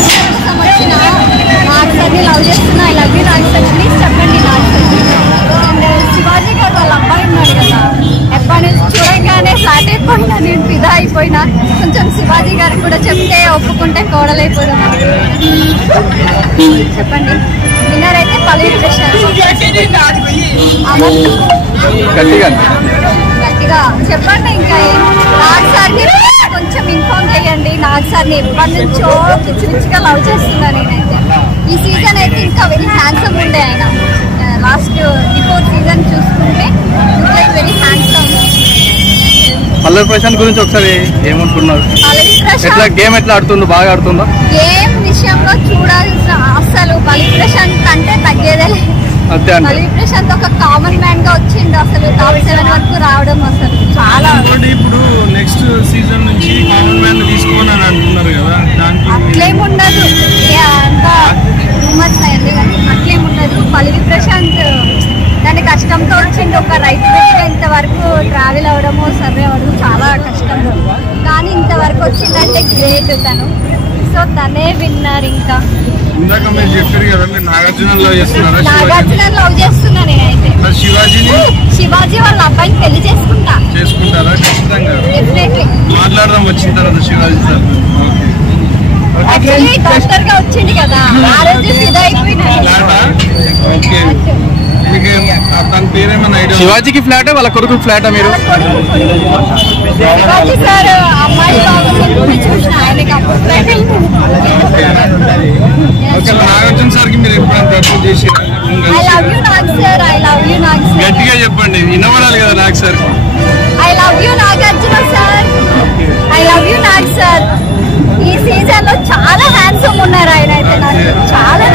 నాగసార్ కోసం వచ్చిన నాగసార్ని లవ్ చేస్తున్నా. ఐ లవ్ యూ నాగసార్, ప్లీజ్ చెప్పండి నాగసార్. అండ్ శివాజీ గారు వాళ్ళ అబ్బాయి ఉన్నాడు కదా, ఎప్పటి నుంచి చూడంగానే ఫ్లాట్ అయిపోయినా, నేను ఫిదా అయిపోయినా. కొంచెం శివాజీ గారికి కూడా చెప్తే ఒప్పుకుంటే కోడలైపోదాం. చెప్పండి. విన్నర్ అయితే పల్లవి ప్రశాంత్. గట్టిగా చెప్పండి. ఇంకా నాగసార్ని కొంచెం ఇన్ఫార్మ్ చేయండి. నాగసార్ని ఎప్పటి నుంచో పిచ్చి పిచ్చిగా లవ్ చేస్తున్నా నేనైతే. ఈ సీజన్ అయితే ఇంకా వెరీ హ్యాండ్సమ్ ఉండే ఆయన. లాస్ట్ బిఫోర్ సీజన్ చూసుకుంటే వెరీ హ్యాండ్సమ్. పల్లవి ప్రశాంత్ గురించి ఒకసారి ఏమనుకున్నారు? పల్లవి ప్రశాంత్ గేమ్ ఎట్లా ఆడుతుందో, బాగా ఆడుతుందో. గేమ్ విషయంలో చూడాల్సిన అసలు పల్లవి ప్రశాంత్ అంటే తగ్గేదే. పల్లవి ప్రశాంత్ ఒక కామన్ మ్యాన్ గా వచ్చిండు. అసలు టాప్ 7 వరకు రావడం అసలు చాలా. ఇప్పుడు నెక్స్ట్ సీజన్ నుంచి కామన్ మ్యాన్ తీసుకోవాలని అంటున్నారు కదా, అట్లేముండదు. అంతా రూమర్స్ అయ్యింది కానీ అట్లేముండదు. పల్లవి ప్రశాంత్ దాని కష్టంతో వచ్చిండు. ఒక రైతు దగ్గర ఇంతవరకు ట్రావెల్ అవ్వడము, సర్వే అవ్వడం చాలా కష్టం. కానీ ఇంతవరకు వచ్చిందంటే గ్రేట్ తను. సో తనే విన్నర్. ఇంకా ఇందాక మీరు చెప్పారు కదా, మీరు నాగార్జున లవ్ చేస్తున్నారా? నాగార్జున లవ్ చేస్తున్నా నేనైతే. శివాజీ వాళ్ళ అబ్బాయిని పెళ్లి చేసుకుంటారా? ఖచ్చితంగా డెఫినెట్లీ మాట్లాడదాం వచ్చిన తర్వాత శివాజీ సార్. డాక్టర్ గా వచ్చింది కదా, ఆ రోజు ఫిదా అయిపోయినాడు. తన పేరేమైనా ఐడియా? శివాజీకి ఫ్లాట్, వాళ్ళ కొడుకు ఫ్లాటా మీరు? శివాజీ సార్ అమ్మాయి బాగుంది చూసిన ఆయనకి అప్పుడు నాగార్జున సార్కి మీరు ఎప్పుడైనా ప్రపోజ్ చేసిరా? I love you Nag sir, I love you Nag sir. గట్టిగా చెప్పండి, వినబడాలి కదా Nag sir. I love you Nagarjuna sir, I love you Nag sir. ఈ సీజన్ లో చాలా హ్యాండ్సమ్ ఉన్నారు ఆయన అయితే. నాకు చాలా